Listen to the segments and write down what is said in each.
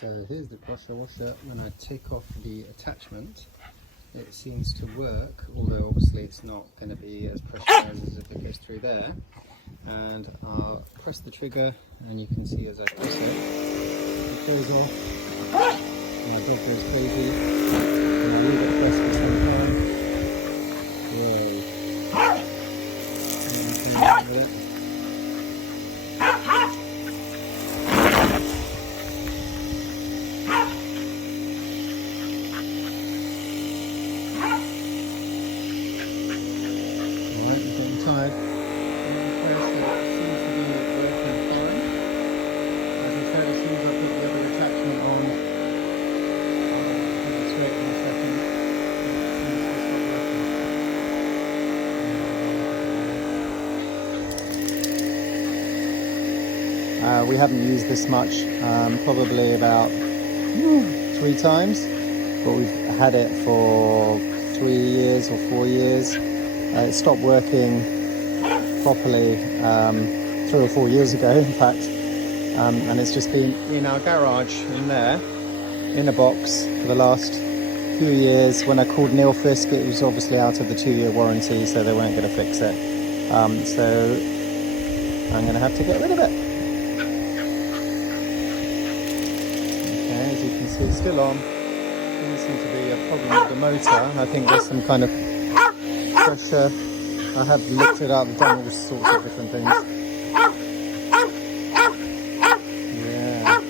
So here's the pressure washer. When I take off the attachment, it seems to work, although obviously it's not going to be as pressurized as if it goes through there. And I'll press the trigger, and you can see as I press it goes off. My dog goes crazy, and I leave it pressed for some time. Whoa. And with it. Tired. Press it seems to be working fine. As I said, as soon as I put the other attachment on, I'll put it straight in a second. We haven't used this much, probably about 3 times, but we've had it for 3 years or 4 years. It stopped working properly 3 or 4 years ago, in fact, and it's just been in our garage in there, in a box for the last few years. When I called Nilfisk, it was obviously out of the 2-year warranty, so they weren't going to fix it. So I'm going to have to get rid of it. Okay, as you can see, it's still on. Doesn't seem to be a problem with the motor. I think there's some kind of pressure. I have looked it up and done all sorts of different things. Yeah.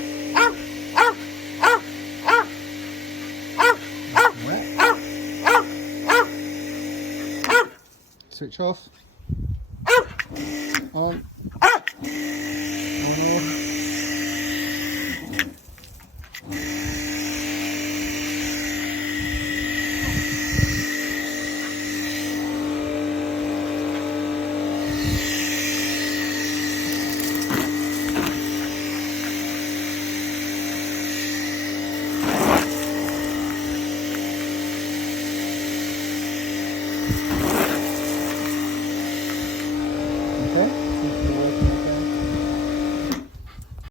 Switch off. On. On.